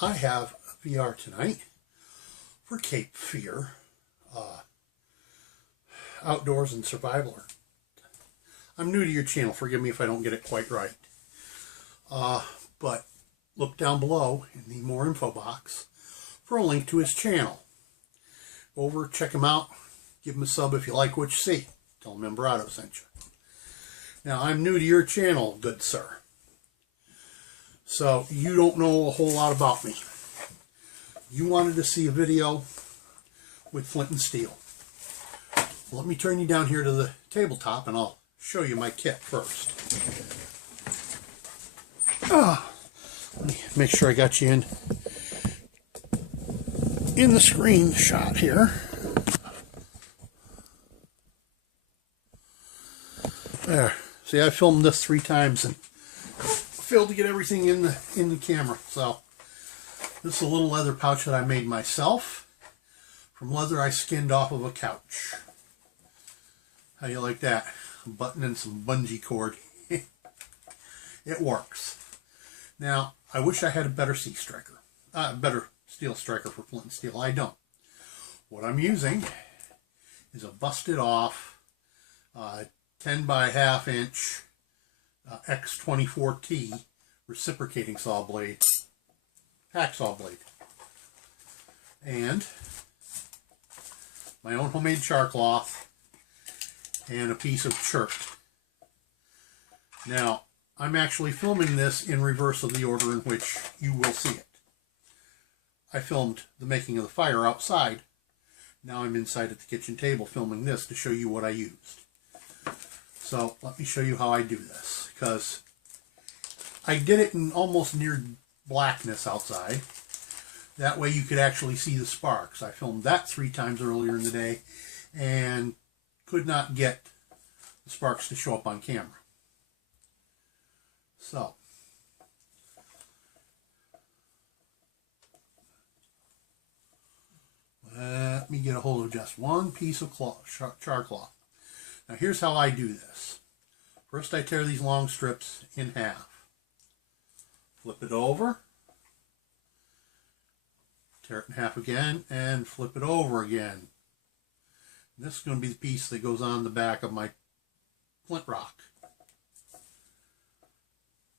I have a VR tonight for Cape Fear Outdoors and Survival. I'm new to your channel, forgive me if I don't get it quite right. But look down below in the more info box for a link to his channel. Go over, check him out, give him a sub if you like what you see. Tell him Membrado sent you. Now, I'm new to your channel, good sir. So, you don't know a whole lot about me. You wanted to see a video with flint and steel. Let me turn you down here to the tabletop and I'll show you my kit first. Let me make sure I got you in the screen shot here. There. See, I filmed this 3 times and failed to get everything in the camera. So this is a little leather pouch that I made myself from leather I skinned off of a couch. How you like that? A button and some bungee cord. It works. Now, I wish I had a better better steel striker for flint and steel. I don't. What I'm using is a busted off 10 by ½ inch X24T reciprocating saw blade, hacksaw blade, and my own homemade char cloth and a piece of chert. Now, I'm actually filming this in reverse of the order in which you will see it. I filmed the making of the fire outside. Now I'm inside at the kitchen table filming this to show you what I used. So let me show you how I do this, because I did it in almost near blackness outside. That way you could actually see the sparks. I filmed that 3 times earlier in the day and could not get the sparks to show up on camera. So, let me get a hold of just one piece of char cloth. Now here's how I do this. First I tear these long strips in half. Flip it over. Tear it in half again and flip it over again. And this is going to be the piece that goes on the back of my flint rock.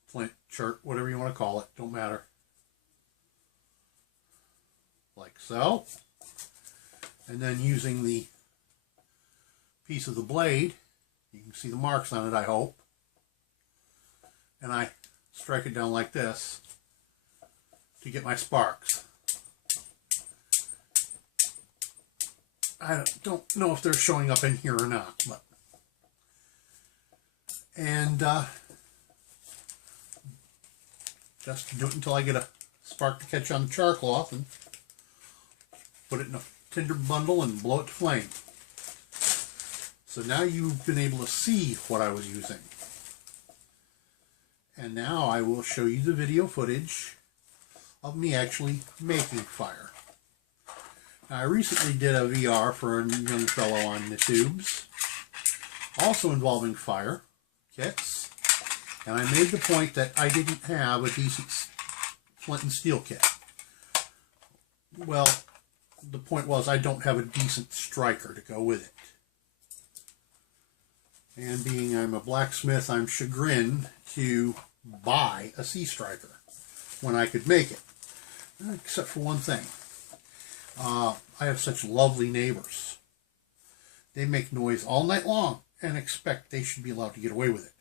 Flint, chert, whatever you want to call it, don't matter. Like so. And then using the piece of the blade, you can see the marks on it, I hope. And I strike it down like this to get my sparks. I don't know if they're showing up in here or not, but just do it until I get a spark to catch on the char cloth and put it in a tinder bundle and blow it to flame. So now you've been able to see what I was using. And now I will show you the video footage of me actually making fire. Now I recently did a VR for a young fellow on the tubes, also involving fire kits. And I made the point that I didn't have a decent flint and steel kit. Well, the point was I don't have a decent striker to go with it. And being I'm a blacksmith, I'm chagrined to buy a sea striker when I could make it. Except for one thing. I have such lovely neighbors. They make noise all night long and expect they should be allowed to get away with it.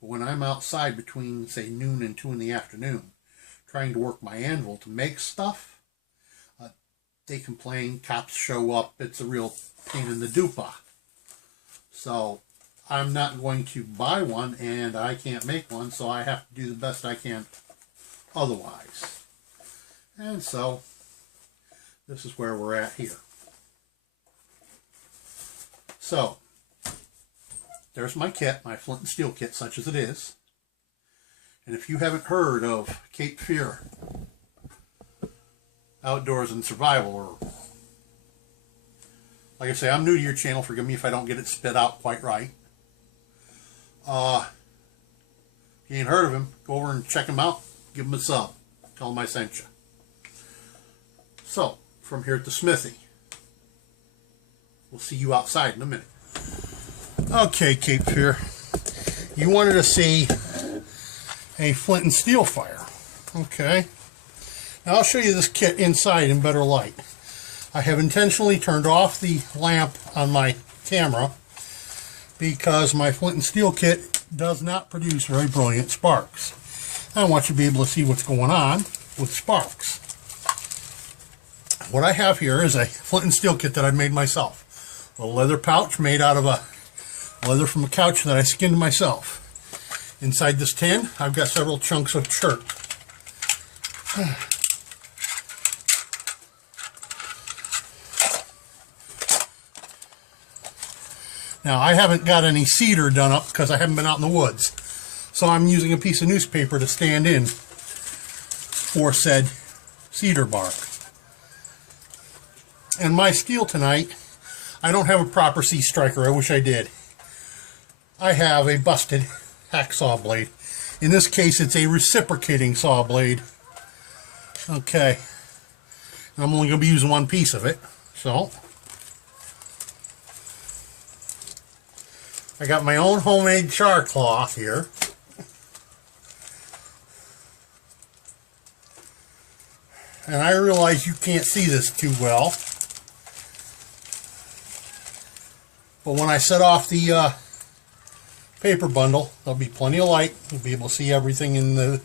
But when I'm outside between, say, noon and 2 in the afternoon, trying to work my anvil to make stuff, they complain, cops show up, it's a real pain in the dupa. So I'm not going to buy one, and I can't make one, so I have to do the best I can otherwise. And so this is where we're at here. So there's my kit, my flint and steel kit, such as it is. And if you haven't heard of Cape Fear Outdoors and Survival, or like I say, I'm new to your channel, forgive me if I don't get it spit out quite right. If you ain't heard of him, go over and check him out, give him a sub, tell him I sent you. So, from here at the smithy. We'll see you outside in a minute. Okay, Cape Fear. You wanted to see a flint and steel fire. Okay. Now I'll show you this kit inside in better light. I have intentionally turned off the lamp on my camera because my flint and steel kit does not produce very brilliant sparks. I want you to be able to see what's going on with sparks. What I have here is a flint and steel kit that I made myself. A leather pouch made out of a leather from a couch that I skinned myself. Inside this tin, I've got several chunks of chert. Now, I haven't got any cedar done up because I haven't been out in the woods. So I'm using a piece of newspaper to stand in for said cedar bark. And my steel tonight, I don't have a proper C striker. I wish I did. I have a busted hacksaw blade. In this case, it's a reciprocating saw blade. Okay. And I'm only going to be using one piece of it. So, I got my own homemade char cloth here. And I realize you can't see this too well. But when I set off the paper bundle, there'll be plenty of light. You'll be able to see everything in the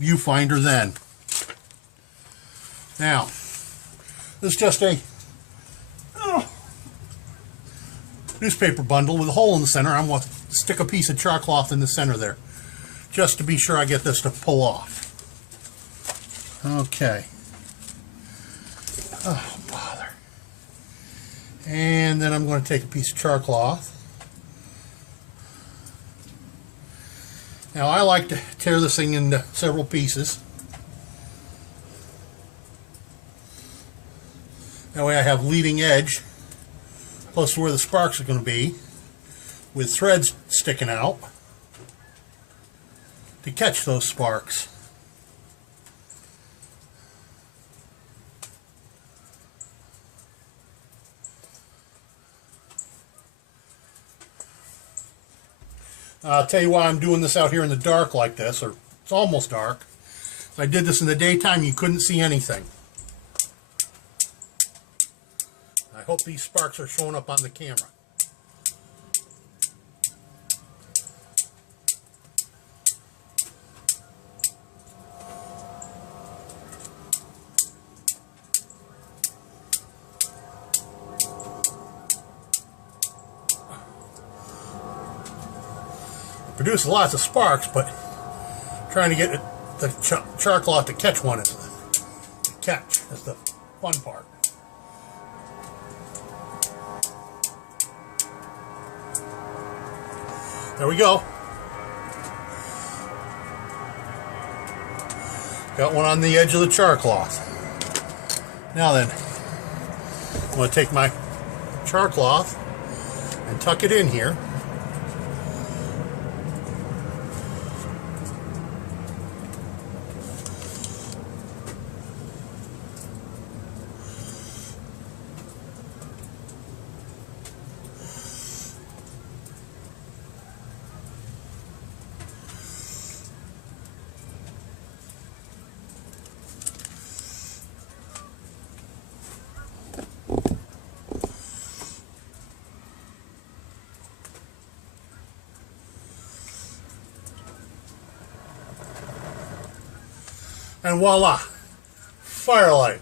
viewfinder then. Now, this is just a newspaper bundle with a hole in the center. I'm going to stick a piece of char cloth in the center there, just to be sure I get this to pull off. Okay. Oh, bother. And then I'm going to take a piece of char cloth. Now, I like to tear this thing into several pieces. That way I have leading edge close to where the sparks are going to be, with threads sticking out to catch those sparks. I'll tell you why I'm doing this out here in the dark like this, or it's almost dark. If I did this in the daytime, you couldn't see anything. I hope these sparks are showing up on the camera. Produce lots of sparks, but trying to get the char cloth to catch one is the fun part. There we go. Got one on the edge of the char cloth. Now then, I'm going to take my char cloth and tuck it in here. And voila, firelight.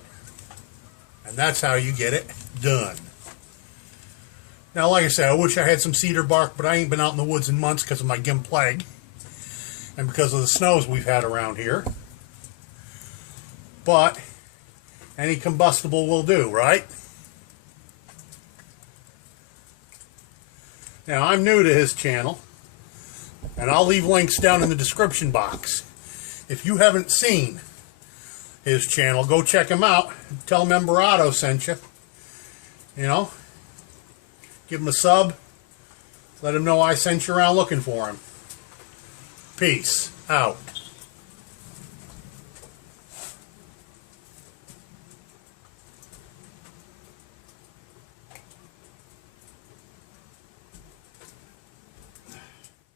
And that's how you get it done. Now, like I said, I wish I had some cedar bark, but I ain't been out in the woods in months because of my gim plague and because of the snows we've had around here. But any combustible will do, right? Now, I'm new to his channel, and I'll leave links down in the description box. If you haven't seen his channel, go check him out. Tell him Emberado sent you. You know, give him a sub. Let him know I sent you around looking for him. Peace out.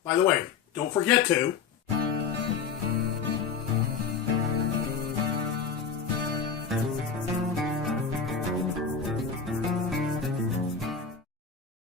By the way, don't forget to